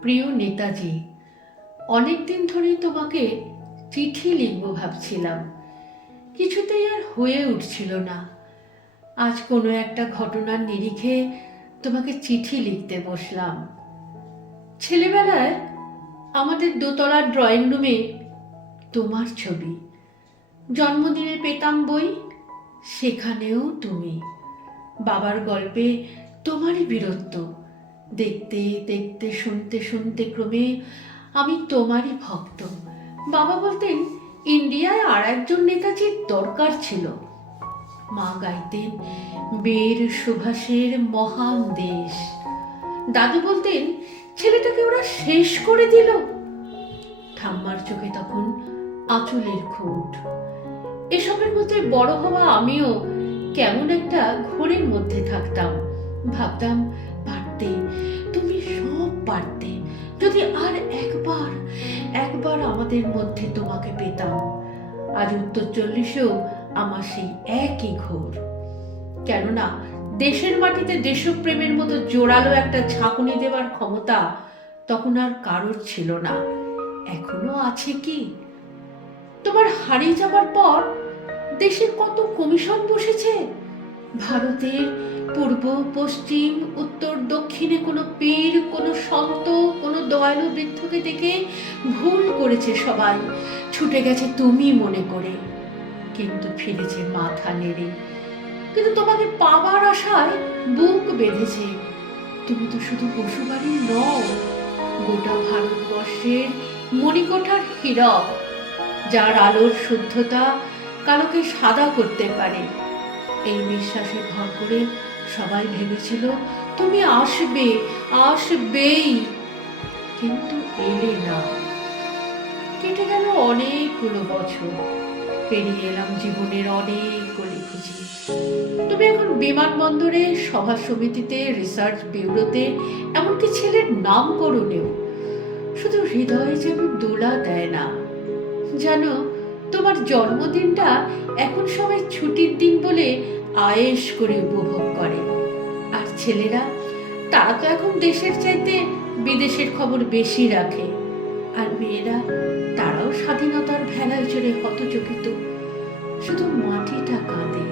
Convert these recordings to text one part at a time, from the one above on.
প্রিয় নেতাজি অনেক দিন ধরেই তোমাকে চিঠি লিখব ভাবছিলাম। কিছুতেই আর হয়ে উঠছিল না। আজ কোনো একটা ঘটনার নিরিখে তোমাকে চিঠি লিখতে বসলাম। ছেলেবেলায় আমাদের দোতলার ড্রয়িং রুমে তোমার ছবি, জন্মদিনে পেতাম বই, সেখানেও তুমি। বাবার গল্পে তোমারই বীরত্ব দেখতে দেখতে, শুনতে শুনতে ক্রমে আমি তোমারই ভক্ত। বাবা বলতেন, ইন্ডিয়ায় আর একজন নেতাজির দরকার ছিল। মা গাইতেন, বীর সুভাষের মহান দেশ। দাদু বলতেন, ছেলেটাকে ওরা শেষ করে দিল। ঠাম্মার চোখে তখন আঁচলের খুঁট। এসবের মধ্যে বড় হওয়া আমিও কেমন একটা ঘোরের মধ্যে থাকতাম। ভাবতাম পারতে, তুমি সব পারতে। যদি আর একবার একবার আমাদের মধ্যে তোমাকে পেতাম, আজ উত্তর চল্লিশেও আমার সেই একই ঘোর। কেননা, দেশের মাটিতে দেশপ্রেমের মতো জোরালো একটা ঝাঁকুনি দেওয়ার ক্ষমতা তখন আর কারোর ছিল না। এখনও আছে কি? তোমার হারিয়ে যাবার পর দেশে কত কমিশন বসেছে? ভারতের পূর্ব, পশ্চিম, উত্তর, দক্ষিণে কোনো পীর, কোনো সন্ত, কোনো দয়ালু বৃদ্ধকে দেখে ভুল করেছে সবাই। ছুটে গেছে তুমি মনে করে, কিন্তু ফিরেছে মাথা নেড়ে। কিন্তু তোমাকে পাবার আশায় বুক বেঁধেছে। তুমি তো শুধু পশুবাড়ি নও, গোটা ভারতবর্ষের মণিকোঠার হীরক, যার আলোর শুদ্ধতা কালোকে সাদা করতে পারে। এই বিশ্বাসে ভর করে সবাই ভেবেছিল, তুমি আসবে, আসবেই। কিন্তু এলে না। কেটে গেল অনেকগুলো বছর। পেরিয়ে এলাম জীবনের অনেক গলি তুমি এখন বিমানবন্দরে, সভা সমিতিতে, রিসার্চ ব্যুরোতে এমনকি ছেলের নাম করুনেও শুধু হৃদয়ে যেন দোলা দেয় না। জানো, তোমার জন্মদিনটা এখন সবাই ছুটির দিন বলে আয়েশ করে উপভোগ করে। আর ছেলেরা, তারা তো এখন দেশের চাইতে বিদেশের খবর বেশি রাখে। আর মেয়েরা, তারাও স্বাধীনতার ভেলায় চড়ে হতচকিত। শুধু মাটিটা কাঁদে,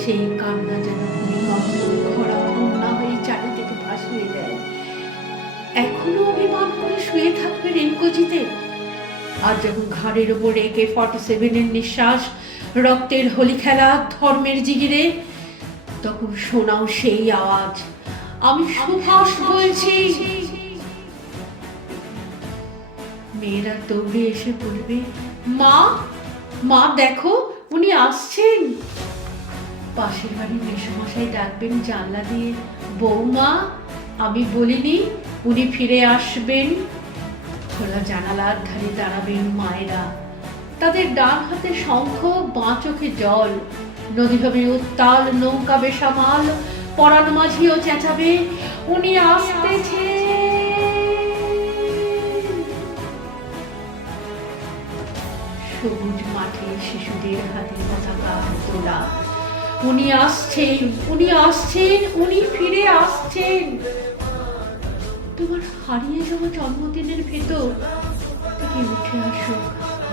সেই কান্না যেন খরা হয়ে চারিদিকে ভাসিয়ে দেয়। এখনও অভিমান করে শুয়ে থাকবে রেনকোজিতে আর যখন ঘাড়ের ওপর একে ফর্টি সেভেনের নিঃশ্বাস রক্তের হোলি খেলা ধর্মের জিগিরে, তখন শোনাও সেই আওয়াজ। আমি সুভাষ বলছি, মেয়েরা দৌড়ে এসে বলবে, মা মা, দেখো, উনি আসছেন। পাশের বাড়ির মেসমশাই ডাকবেন জানলা দিয়ে, বৌমা, আমি বলিনি উনি ফিরে আসবেন। খোলা জানালার ধারে দাঁড়াবেন মায়েরা। তাদের ডান হাতে শঙ্খ, বাঁ চোখে জল। নদী হবে উত্তাল, নৌকা বেসামাল, পরাণ মাঝিও চেঁচাবে, উনি আসতেছে। সবুজ মাঠে শিশুদের হাতে পতাকা তোলা। উনি আসছেন উনি আসছেন, উনি ফিরে আসছেন। তোমার হারিয়ে যাওয়া জন্মদিনের ভেতর থেকে উঠে আসো আর